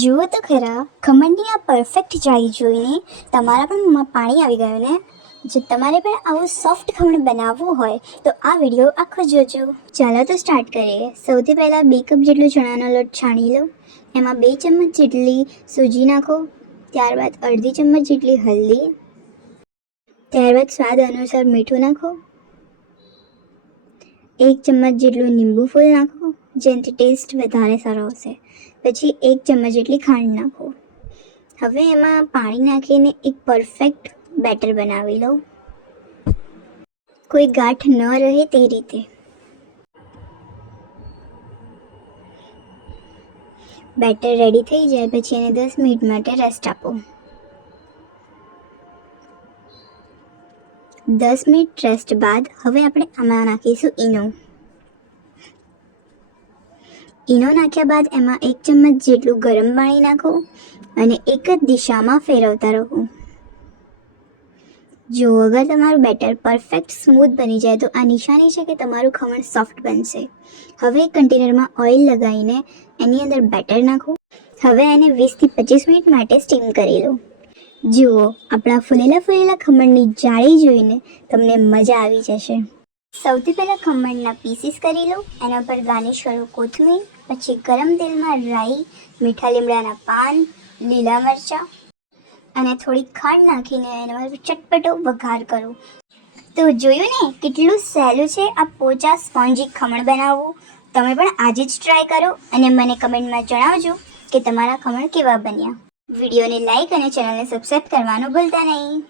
જુઓ તો ખરા, ખમણની આ પરફેક્ટ જાળી જોઈને તમારા પણ મોંમાં પાણી આવી ગયું ને? જો તમારે પણ આવું સોફ્ટ ખમણ બનાવવું હોય તો આ વિડીયો આખો જોજો. ચાલો તો સ્ટાર્ટ કરીએ. સૌથી પહેલાં 2 કપ જેટલો ચણાનો લોટ છાણી લો. એમાં 2 ચમચ જેટલી સૂજી નાખો. ત્યારબાદ અડધી ચમચ જેટલી હલ્દી. ત્યારબાદ સ્વાદ અનુસાર મીઠું નાખો. 1 ચમચ જેટલું લીંબુ ફૂલ નાખો, જેનાથી ટેસ્ટ વધારે સારો આવશે. પછી 1 ચમચ જેટલી ખાંડ નાખો. હવે એમાં પાણી નાખીને એક પરફેક્ટ બેટર બનાવી લો, કોઈ ગાંઠ ન રહે તે રીતે. બેટર રેડી થઈ જાય પછી એને 10 મિનિટ માટે રેસ્ટ આપો. 10 મિનિટ રેસ્ટ બાદ હવે આપણે આમાં નાખીશું ઈનો. ઈનો નાખ્યા બાદ એમાં 1 ચમચ જેટલું ગરમ પાણી નાખો અને એક જ દિશામાં ફેરવતા રહો. જો અગર તમારું બેટર પરફેક્ટ સ્મૂથ બની જાય તો આ નિશાની છે કે તમારું ખમણ સોફ્ટ બનશે. હવે કન્ટેનરમાં ઓઇલ લગાવીને એની અંદર બેટર નાખો. હવે એને 20 થી 25 મિનિટ માટે સ્ટીમ કરી લો. જુઓ, આપણા ફૂલેલા ખમણની જાળી જોઈને તમને મજા આવી જશે. સૌથી પહેલાં ખમણના પીસીસ કરી લો. એના પર ગાર્નિશ કરો કોથમીર. પછી ગરમ તેલમાં રાઈ, મીઠા લીમડાના પાન, લીલા મરચાં અને થોડી ખાંડ નાખીને એનો ચટપટો વઘાર કરો. તો જોયું ને, કેટલું સહેલું છે આ પોચા સ્પોન્જી ખમણ બનાવવું. તમે પણ આજે જ ટ્રાય કરો અને મને કમેન્ટમાં જણાવજો કે તમારા ખમણ કેવા બન્યા. વિડીયોને લાઈક અને ચેનલને સબસ્ક્રાઈબ કરવાનું ભૂલતા નહીં.